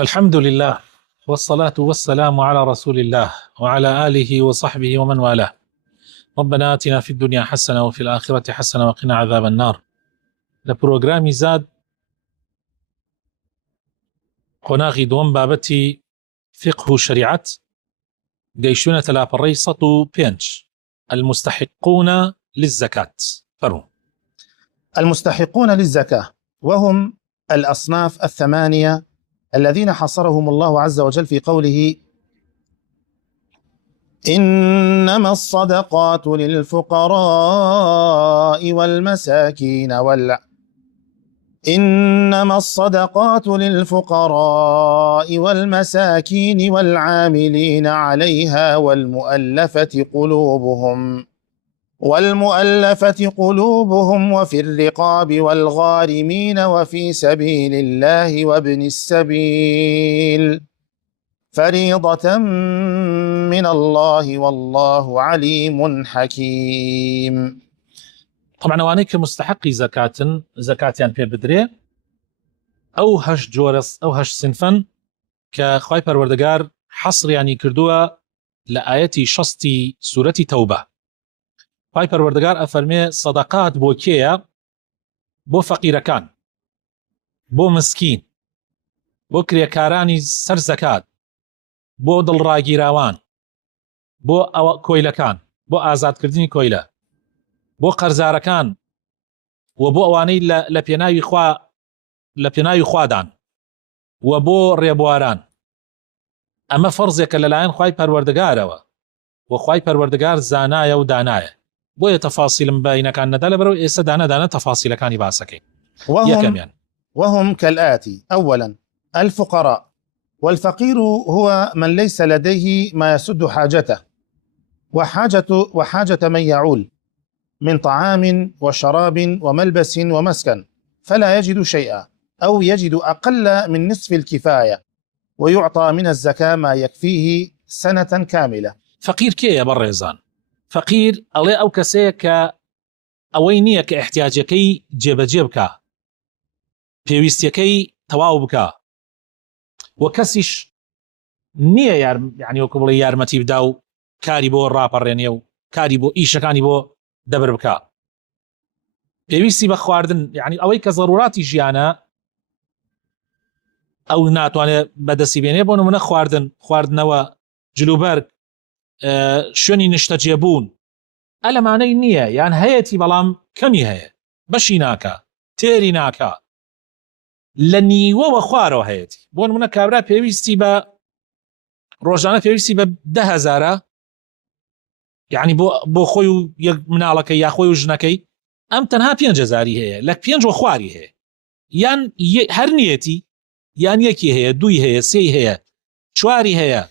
الحمد لله، والصلاة والسلام على رسول الله وعلى آله وصحبه ومن والاه. ربنا آتنا في الدنيا حسنة وفي الآخرة حسنة وقنا عذاب النار. لبروغرامي زاد قناغي دوم بابتي فقه شريعة قيشونة تلابريصة بينج المستحقون للزكاة. فرهم المستحقون للزكاة، وهم الأصناف الثمانية الذين حصرهم الله عز وجل في قوله: إنما الصدقات للفقراء والمساكين والعاملين عليها والمؤلفة قلوبهم وفي الرقاب والغارمين وفي سبيل الله وابن السبيل فريضة من الله والله عليم حكيم. طبعا وانيك مستحقي زكاة في بدري أو هش جورس أو هش صنفا كخواي پروردگار حصر يعني كردوا لآياتي شستي سورة توبة. خواي پروردگار أفرمي صدقات بو كيا؟ بو فقيركان، بو مسكين، بو كريكاراني سر زكاة، بو دل راگیراوان، بو أو كويلكان، بو آزاد كردني كويلة، بو قرزاركان، وبو أواني لپيناوي خوادان، وبو ريبواران. أما فرضك للاين خواي پروردگاروا وخواي پروردگار زانايا ودانايا بو يتفاصيل مباينة كان ندالبرو إيسا دانا تفاصيل كان باسكي وهم كالآتي: أولا الفقراء، والفقير هو من ليس لديه ما يسد حاجته وحاجة من يعول من طعام وشراب وملبس ومسكن، فلا يجد شيئا أو يجد أقل من نصف الكفاية، ويعطى من الزكاة ما يكفيه سنة كاملة. فقير كي يا بريزان؟ فقير الله أو كسيك أوينية كاحتياجكي جيبكا بيويستيكي تواوبكا وكسيش نية يعني وكبلي يارمتي بداو كاري بو رابرينيو كاري بو إيشكاني بو دبر بكا بيويستي بخواردن يعني أوي كضروراتي جيانا أو ناتواني بدسي بيني بونو من خواردنوا جلوبرگ شوني نشتجيبون ألا معنى نية يعني هيتي بلام كمي هي بشي ناكا تيري ناكا لنيوة وخوارو هيتي بون من كابرا بيويستي با روجانا بيويستي با 10,000 يعني بو خوي منالكي يا خوي وجنكي أم تنها 5,000 هي لك 5 وخواري هي يعني هر نيتي يعني يكي هي دوي هي سي هي چواري هي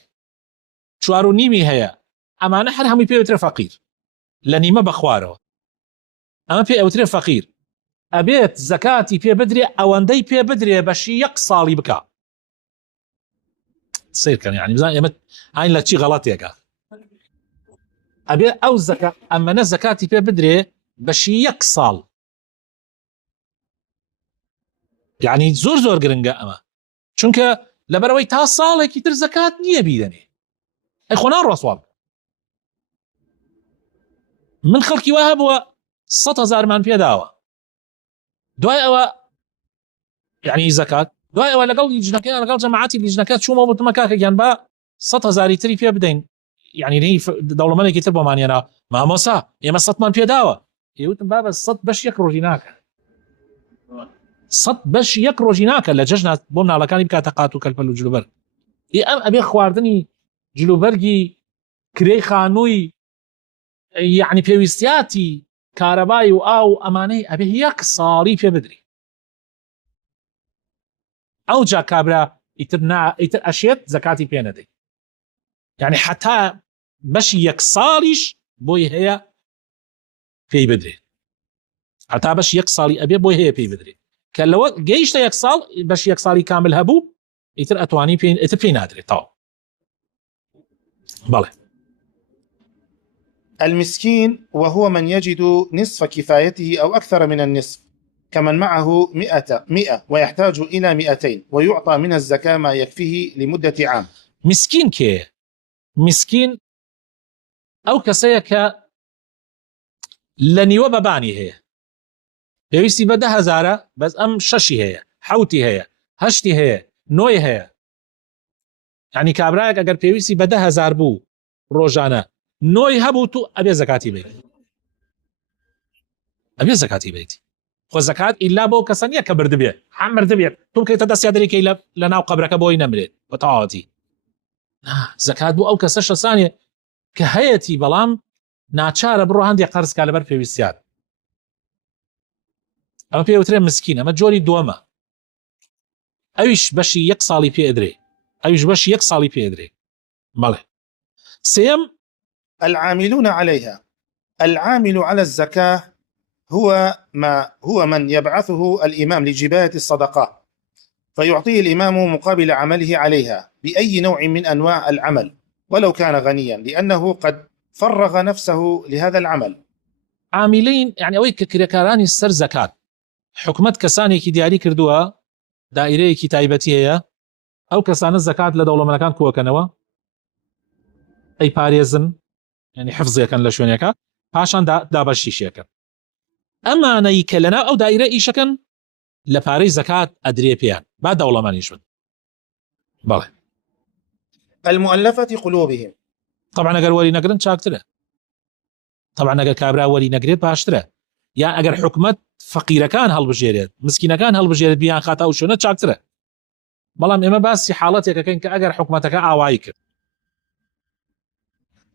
چوارو نيمي هي أما نحن همي بيوتر فقير لني ما بخواره أما بيوتر فقير أبيت زكاتي بي بدري أو أندي بي بدري بشي يقصالي بكا تصير كان يعني بزان عين لا شي غلط يقع أبي أو زكاة أما نزكاتي بي بدري بشي يقصال يعني زور قرنقا أما چونك لبروي تا صالة كتر زكاة نية بيدني إخوانا الرسول من خلقي وهبوا 100,000 من في داوة دواي أوا يعني زكاة دواي أوا لقل يجنكين لقل جماعاتي بيجنكات شو ما بتمكاك جنبا 100,000 تري فيها بدين يعني ني دولة مالي كتر بماني أنا ما موسى يما 100 من في داوة يوتن بابا 100 باش يكرو هناك 100 باش يكرو هناك لججنا بومنا على كان يبكى تقاتو كالبلو جلوبرگ أبي خواردني جلوبرگي كري خانوي يعني بيويستياتي كهربائي أو أماني أبي هيك صاري في بدري أو جا كابرا يتر أشياء زكاتي بينا دي يعني حتى باش يكصاليش بوي هي في بدري حتى باش يكصالي أبي بوي هي في بدري كان لو جيش يكصال باش يكصالي كامل هبو يتر أتواني بين يتر في نادري طاو بله. المسكين وهو من يجد نصف كفايته أو أكثر من النصف، كمن معه 100 ويحتاج إلى 200 ويعطى من الزكاة ما يكفيه لمدة عام. مسكين كي مسكين أو كسيك لنيوة بباني هي پێویستی بە 10,000 بەس ئەم 6 هەیە 7 هەیە 8 هەیە 9 هەیە یعنی کابراایەک ئەگەر پێویستی بە 10,000 بوو ڕۆژانە 9 هەبوو تو ئەبێ زەکاتی بیت ئەبێ زەکاتی بیت خۆ زەکات ئیلا بۆ کەسە نییە کە بردبێت هەم مردبێت تو بکەیتە دەستیا دەریکەی لە ناو قەبرەکە بۆی نەمرێت بە تەواوەتی زەکات بوو ئەو کەسە شەسانێ کە هەیەی بەڵام ناچارە بڕۆ هەندێک قەرزکا لەبەر پێویستیات ئەمە پێوترێ مسکین ئەمە جۆری دووەمە ئەویش بەشی 1 ساڵی پێدرێ ئەویش بەشی 1 ساڵی پێدرێ بەڵێ سێم العاملون عليها. العامل على الزكاة هو من يبعثه الإمام لجباية الصدقة فيعطيه الإمام مقابل عمله عليها بأي نوع من أنواع العمل ولو كان غنيا لأنه قد فرغ نفسه لهذا العمل. عاملين يعني ئەوەی کە کرێکارانی سەر زەکات حکومت کەسانێکی دیاری کردووە دائیرەیەکی تایبەتی هەیە ئەو کەسانە زەکات لە دەوڵەمەندەکان کۆکەنەوە ئەی پارێزن یعنی حفزێکەن لە شوێنێکە پاشان دابەشیشێکەن ئەمانەی کە لەناو ئەو دائیرە ئیشەکەن لە پارەی زەکات ئەدرێ پێیان با دەوڵەمەندیش بن. بەڵێ المؤلفة قلوبهم. طبعا ئەگەر وەری نەگرن چاکترە طبعا ئەگەر کابرا وەری نەگرێت باشترە یان ئەگەر حکومت فەقیرەکان هەڵبژێرێت مسکینەکان هەڵبژێرێت بیان خاتە ئەو شوێنە چاکترە بەڵام ئێمە باسی حاڵەتێکەکەین کە ئەگەر حکومەتەکە ئاوایی کرد.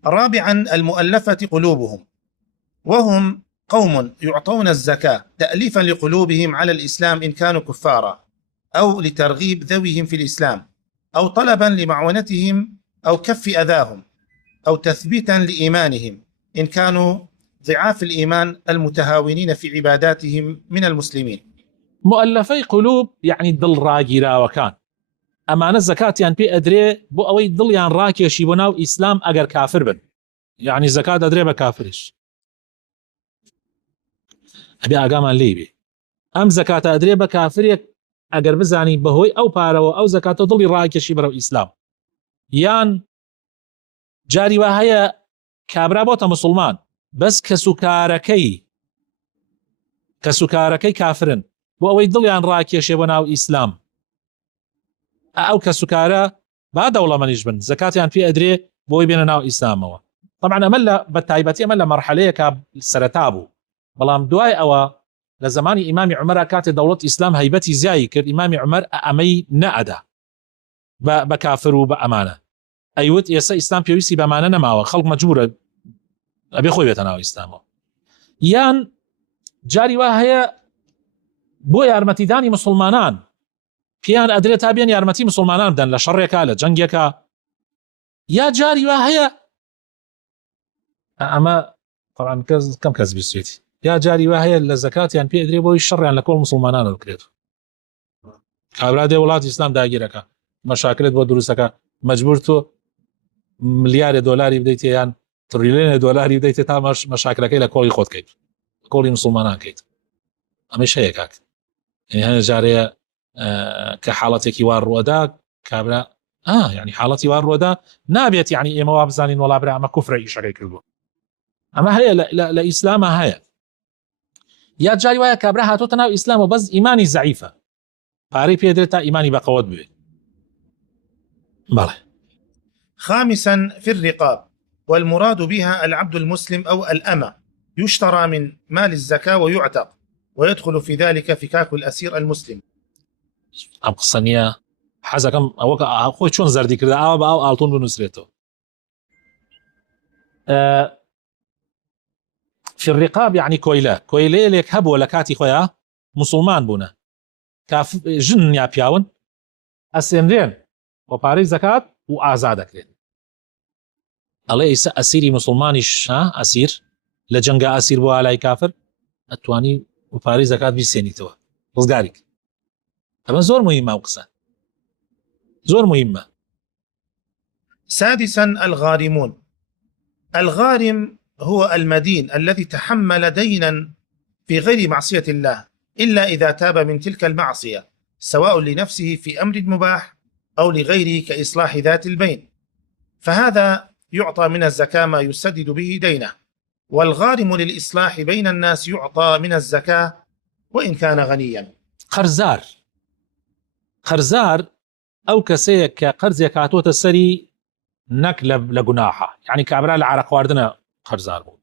رابعا المؤلفة قلوبهم وهم قوم يعطون الزكاة تأليفا لقلوبهم على الإسلام إن كانوا كفارا أو لترغيب ذويهم في الإسلام أو طلبا لمعونتهم أو كف أذاهم أو تثبيتا لإيمانهم إن كانوا ضعاف الإيمان المتهاونين في عباداتهم من المسلمين. مؤلفي قلوب يعني دڵ ڕاگیراوەکان ئەمانە زەکاتیان پێ ئەدرێ بۆ ئەوەی دڵیان ڕاکێشی بۆ ناو ئیسلام ئەگەر کافر بن یعنی زەکات ئەدرێ بە کافریش ئەبێ ئاگامان لێ بێ ئەم زەکاتە ئەدرێ بە کافرێک ئەگەر بزانی بەهۆی ئەو پارەوە ئەو زەکاتە دڵی ڕاکێشی بەرەو ئیسلام یان جاری وا هەیە کابرا بۆتە موسڵمان بەس کەسوکارەکەی کافرن بۆ ئەوەی دڵیان ڕاکێشێ بۆ ناو ئیسلام ئەو کەسوکارە با دەوڵەمەندیش بن زەکاتیان پێ ئەدرێ بۆی بێنە ناو ئیسلامەوە. طبعا ئەمە بە تایبەتی ئەمە لە مەرحەلەیەکە سەرەتا بوو بەڵام دوای ئەوە لە زمانی ئیمامی عومەر کاتێ دەوڵەت ئیسلام هەیبەتی زیایی کرد ئیمامی عومەر ئەمەی نەئەدا بە کافر و بە ئەمانە ئەیوت ئێستا ئیسلام پێویستی بەمانە نەماوە خەڵک مەجبورە ئەبێ خۆی بێتە ناو ئیسلامەوە. یان جاری وا هەیە بۆ یارمەتیدانی مسلمانان پیان ئەدرێت تا بێن یارمەتی مسلمانان بدەن لە شەڕێکە لە جەنگێکە یا جاری وا هەیە ئەمە طبعا کەم کەس بیستێتی یا جاری وا هەیە لە زەکاتیان پێ ئەدرێ بۆی شەڕیان لە کۆڵ مسلمانانە بکرێت کابرا دێ وڵاتی ئیسلام داگیرەکە مەشاکلت بۆ دروستەکە مەجبور تۆ ملیارێ دۆلاری بدەیت یان تریلیۆنێ دۆلاری بدەیت تا مەشاکلەکەی لە کۆڵی خۆت کەیت کۆڵی مسلمانان کەیت ئەمەش هەیە کاک هەنە جارەیە کە حاڵەتێکی وا ڕوەدا کابرا یعنی حاڵەتی وا ڕوەدا نابێت یعنی ئێمە وا بزانین وەڵا برا ئەمە کوفرە ئیشەکەی کردووە ئەمە هەیە لە ئیسلامە هەیە یا جاری وایە کابرا هاتۆتە ناو ئیسلام و بەس ئیمانی زەعیفە پارەی پێدرێت تا ئیمانی بەقەوت بوێت. بەڵێ. خامسا في الرقاب والمراد بها العبد المسلم أو الأمة يشترى من مال الزكاة ويعتق ويدخل في ذلك فكاك الأسير المسلم. ئەم قسە نییە حەزەکەم ئەوە خۆی چۆن زەردی کردە ئاوا بە ئاو ئاڵتون بنووسرێتەوە. في الرقاب يعني کۆیلەیەک هەبووە لە کاتی خۆیان مسلمان بوونە ژن یا پیاون ئەسێنرێن بۆ پارەی زەکات و ئازا دەکرێن ئەڵێ ئیسا ئەسیری مسلمانیش ئەسیر لە جەنگە ئەسیر بۆ ئالای کافر ئەتوانی و پارەی زەکات بیسێنیتەوە ڕزگاری. ئەمە زۆر مهمە ئەو قسە زۆر مهمە. سادسا الغارمون. الغارم هو المدين الذي تحمل دينا في غير معصية الله إلا إذا تاب من تلك المعصية، سواء لنفسه في أمر مباح أو لغيره كإصلاح ذات البين، فهذا يعطى من الزكاة ما يسدد به دينه. والغارم للإصلاح بين الناس يعطى من الزكاة وإن كان غنيا. قەرزار ئەو کەسەیە کە قەرزێک هاتوۆتە سەری نەک لە گوناحە، یعنی کابرا لە عارە خواردنە قەرزار بوو،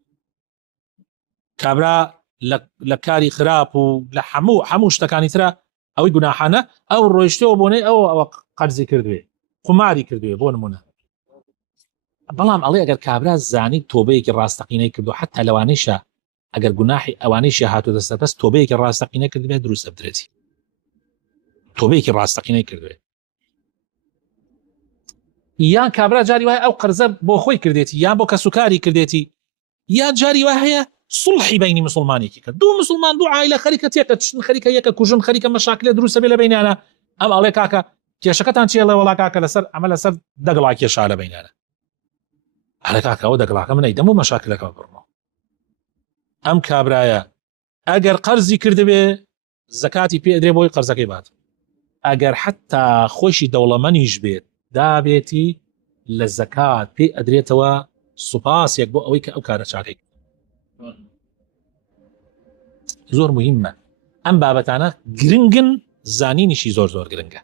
کابرا لە کاری خراپ و لە هەموو شتەکانی ترە ئەوەی گوناحانە، ئەو ڕۆیشتەوە بۆنەی ئەوە قەرزی کردوێ، قماری کردوێ بۆ نمونە. بەڵام ئەڵێ ئەگەر کابرا زانی تۆبەیەکی ڕاستەقینەی کردو، حتا لەوانەیشە ئەگەر گوناحی ئەوانەیشی هاتوۆتە سەر، بەس تۆبەیەکی ڕاستەقینە کردوێ دروستە بدرێتی، تۆبەیەکی ڕاستەقینەی کردوێ. یان کابرا جاری وایە ئەو قەرزە بۆ خۆی کردێتی یان بۆ کەسوکاری کردێتی، یا جاری وای هەیە سڵحی بینی مسلمانێکی کرد، دوو مسلمان دوو عائلە خەریکە تێکە چن، خەریکە یەکە کوژن، خەریکە مەشاکلێ دروستە بێ لە بینیانە، ئەم ئەڵێ کاکە کێشەکەتان چیە؟ لە وڵا کاکە لەسەر ئەمە لەسەر دەگڵا کێشا لە بینیانە. ئەڵێ کاکە ئەو دەگڵاکە من ئەیدەم و مەشاکلەکە بڕمەوە. ئەم کابرایە ئەگەر قەرزی کردبێ زەکاتی پێ ئەدرێ بۆی قەرزەکەی بات، ئەگەر حتا خۆشی دەوڵەمەنیش بێت دابێتی لە زەکات پێ ئەدرێتەوە سوپاسێک بۆ ئەوەی کە ئەو کارە چاکەی. زۆر مهمە ئەم بابەتانە، گرنگن، زانینیشی زۆر زۆر گرنگە.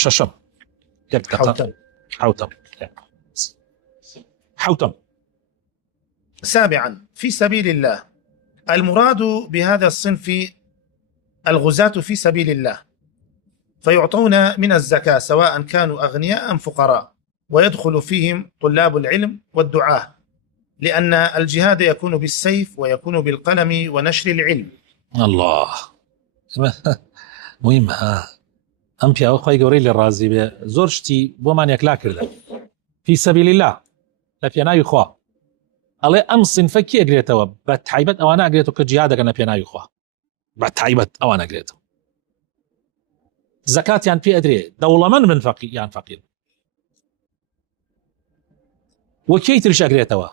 شەشەم حوتم. سابعا، في سبيل الله. المراد بهذا الصنف الغزاة في سبيل الله، فيعطون من الزكاة سواء كانوا أغنياء أم فقراء، ويدخل فيهم طلاب العلم والدعاة، لأن الجهاد يكون بالسيف ويكون بالقلم ونشر العلم. الله مهم. ئەم پیاوە خۆی گەورەی لێ ڕازی بێ، زۆر شتی بۆمان یەکلا کردە فی سەبیل الله لە پێناوی خوا. ئەڵێ ئەم سنفە کی ئەگرێتەوە؟ بە تایبەت ئەوانە ئەگرێتەوە کە جیهاد دەکەن لە پێناوی خوا، بە تایبەت ئەوان ئەگرێتەوە. زەکاتیان پێ ئەدرێ، دەوڵەمەند من یان فەقیر. وەکەی ترش ئەگرێتەوە؟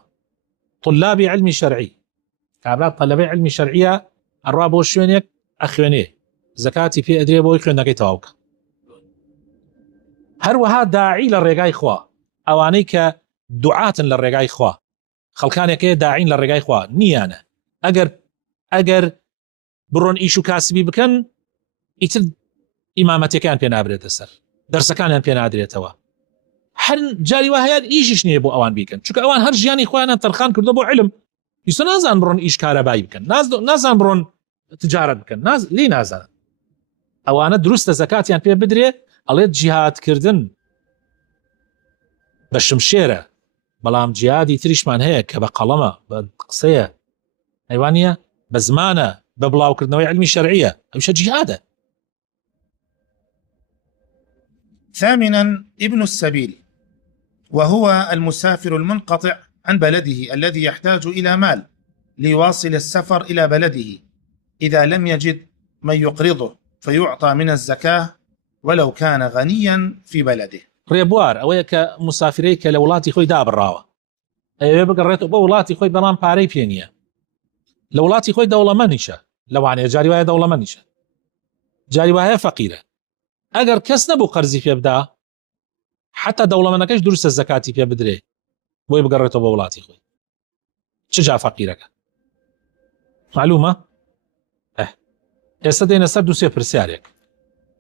طلابی علمی شەرعی، کابرا طەلەبەی علمی شەرعیە ئەڕوا بۆ شوێنێک ئەخوێنێ، زەکاتی پێ ئەدرێ بۆی خوێندنەکەی تەواو بکە. هەروەها داعی لە ڕێگای خوا، ئەوانەی کە دوعاتن لە ڕێگای خوا، خەڵکانێکەیە داعین لە ڕێگای خوا نیانە، ئەگەر بڕۆن ئیش و کاسبی بکەن ئیتر ئیمامەتەکان پێ نابرێتە سەر، دەرسەکانیان پێ نادرێتەوە. هەر جاری وا هەیە ئیشیش نییە بۆ ئەوان بیکەن، چونکە ئەوان هەر ژیانی خۆیانە تەرخان کردو بۆ علم، ئیستا نازان بڕۆن ئیش کارەبایی بکەن، نازان بڕۆن تجارەت بکەن، لی نازانن. ئەوانە دروستە زەکاتیان پێ بدرێ. ئەڵێت جیهادکردن بە شمشێرە، بەڵام جیهادی تریشمان هەیە کە بە قەڵەمە، بە قسەیە، هەیوانە بە زمانە، بە بڵاوکردنەوەی علمی شەرعیە، ئەوشە جیهادە. ثامنا، ابن السبيل، وهو المسافر المنقطع عن بلده الذي يحتاج إلى مال ليواصل السفر إلى بلده، إذا لم يجد من يقرضه فيعطى من الزكاة ولو كان غنيا في بلده. ڕێبوار ئەوەیە کە مسافرەی کە لە وڵاتی خۆی دابڕاوە، ئەوێ بگەڕێتەوە بە وڵاتی خۆی، بەڵام پارەی پێ نییە، لە وڵاتی خۆی دەوڵەمەندیشە، لەوانەیە جاری وایە دەوڵەمەندیشە، جاری وایە فەقیرە. ئەگەر کەس نەبوو قەرزی پێ بدا، حتا دەوڵەمەندەکەش دروستە زەکاتی پێ بدرێ بۆی بگەڕێتەوە بە وڵاتی خۆی، چ جا فەقیرەکە. معلومە؟ ئێستا دێنە سەر دووسێ پرسیارێک.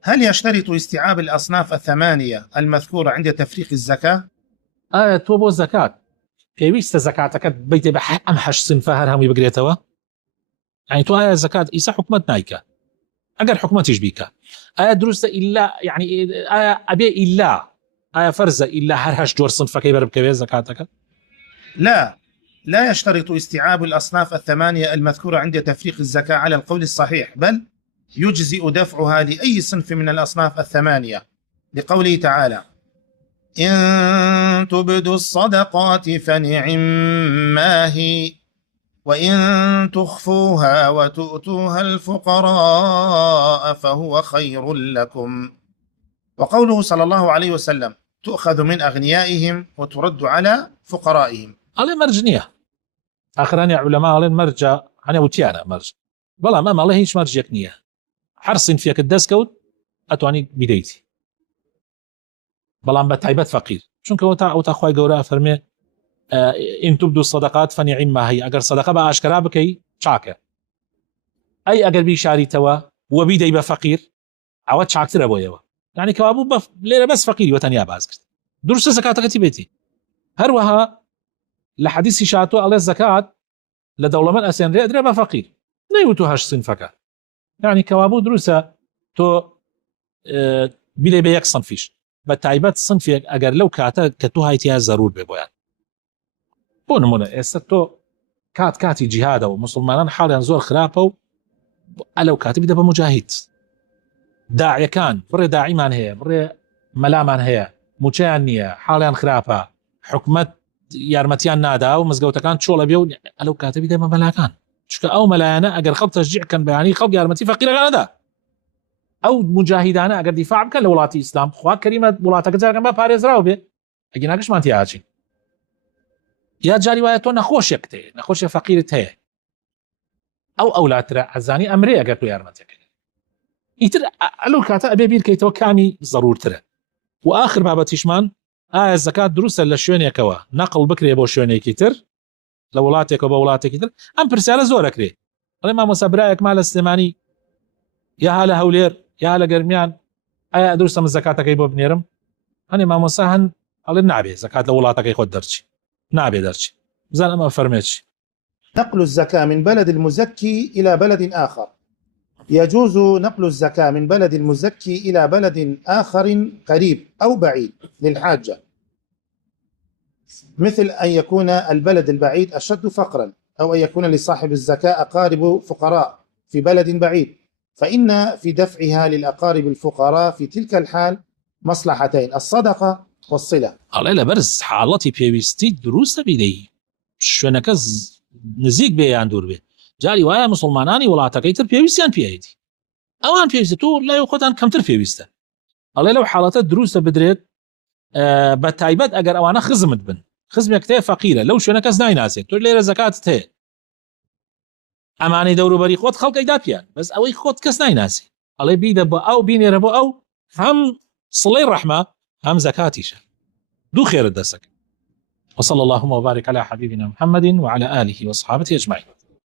هل يشترط استيعاب الأصناف الثمانية المذكورة عند تفريق الزكاة؟ تۆ بۆ زەکات پێویستە زەکاتەکەت بیتێ بە ئەم هەشت سنفە هەر هەمووی بگرێتەوە؟ یعنی تۆ ئایا زەکات ئیسا حکومەت نایکە، ئەگەر حکومەتیش بیکە ئایا دروستە ئیلا، یعنی ئایا ئەبێ ئیلا، ئایا فەرزە ئیلا هەر هەشت جۆر سنفەکەی بەربکەوێ زەکاتەکە؟ لا يشترط استيعاب الأصناف الثمانية المذكورة عند تفريق الزكاة على القول الصحيح، بل يجزئ دفعها لأي صنف من الأصناف الثمانية، لقوله تعالى: إن تبدوا الصدقات فنعما هي، وإن تخفوها وتؤتوها الفقراء فهو خير لكم. وقوله صلى الله عليه وسلم: تؤخذ من أغنيائهم وترد على فقرائهم. ئەڵێ مەرج نییە، ئاخرانی عولەما ئەڵێن مەرجە هەنێ وتیانە مەرج بەڵام ئەمەڵێ هیچ مەرجێک نییە هەر سینفێکت دەستکەوت ئەتوانی بیدەیتی بەڵام بە تایبەت فەقیر چونکە ئەو تا خوای گەورە فەرمێ ئین تبدوا الصدقات فنعما هي ئەگەر سەدەقە بە ئاشکرا بکەی چاکە ئەی ئەگەر بیشاریتەوە وە بیدەی بە فەقیر ئەوە چاکترە بۆیەوە یعنی کەوابوو لێرە بەس فەقیری وەتەنیا باز کرد دروستە زەکاتەکەتی بێتی هەروەها لە حەدیثی شاتۆ ئەڵێ زەکات لە دەوڵەمەند ئەسێنرێ ئەدرێ بە فەقیر نەیوتو هەشت سنفەکە یعنی کەوابوو دروستە تۆ بیدەی بە یەک سنفیش بە تایبەت سنفێک ئەگەر لەو کاتە کە تۆ هایتیا زەرور بێ بۆیان بۆ نمونە ئێستا تۆ کاتی جیهادە و مسلمانان حاڵیان زۆر خراپە و ئەلەو کاتی بدە بە مجاهید داعیەکان بڕێ داعیمان هەیە بڕێ مەلامان هەیە موچەیان نییە حاڵیان خراپە حکومەت یارمەتیان نادا و مزگەوتەکان چۆڵە بێ و ئەلەو کاتە بدە بە مەلاکان چونکە ئەو مەلایانە ئەگەر خەڵک تەشجیعکەن بەیانی خەڵک یارمەتی فەقیرەکانەدا ئەو مجاهیدانە ئەگەر دیفاع بکەن لە وڵاتی ئیسلام خوا کەریمە وڵاتەکە جارەکەن بە پارێزراو بێ ئەگەر ناگەشمان تیاچین یا جاری وایە تۆ نەخۆشێک تێ نەخۆشیە فەقیرت هەیە ئەو ئەولاترە ئەزانی ئەمرێ ئەگەر تۆ یارمەتەکە ئیتر ئەلەو کاتە ئەبێ بیرکەیتەوە کامی ضرورترە و آخر بابەتیشمان ئایا زەکات دروستە لە شوێنێکەوە نەقڵ بکرێ بۆ شوێنێکی تر لە وڵاتێکەوە بە وڵاتێکی تر ئەم پرسیارە زۆرەکرێ بەڵێ مامۆستا برایەکمان لە سلێمانی یا لە هەولێر یا لە گەرمیان ئایا دروستە من زەکاتەکەی بۆ بنێرم هەنێ مامۆستا هەن ئەڵێ نابێ زەکات لە وڵاتەکەی خۆت دەرچی نابێ دەرچی بزان ئەمە فەرمێچی نقل الزكاة من بلد المزكي إلى بلد آخر. يجوز نقل الزكاة من بلد المزكي إلى بلد آخر قريب أو بعيد للحاجة، مثل أن يكون البلد البعيد أشد فقرا، أو أن يكون لصاحب الزكاة أقارب فقراء في بلد بعيد، فإن في دفعها للأقارب الفقراء في تلك الحال مصلحتين: الصدقة والصلة. ئەڵێ لەبەرز حاڵەتی پێویستی دروستە بیدەی شوێنەکە نزیک بێ یان دوور بێ جاری وایە مسلمانانی وڵاتەکەی تر پێویستیان پێیەتی ئەوان پێویستە تۆ لای خۆتان کەمتر پێویستە ئەڵێ لەو حاڵەتە دروستە بدرێت بە تایبەت ئەگەر ئەوانە خزمت بن خزمێک تێ فەقیرە لەو شوێنە کەس نایناسێت تۆ لێرە زەکاتت هەیە ئەمانەی دەوروبەری خۆت خەڵکەی داپیان بەس ئەوەی خۆت کەس نایناسی ئەڵێ بیدە بۆ ئەو بینێرە بۆ ئەو هەم سڵەی ڕەحمە هەم زەکاتیشە دوو خێرت دەسەکە. وصلى اللهم وبارك على حبيبنا محمد وعلى آله وصحابته أجمعين.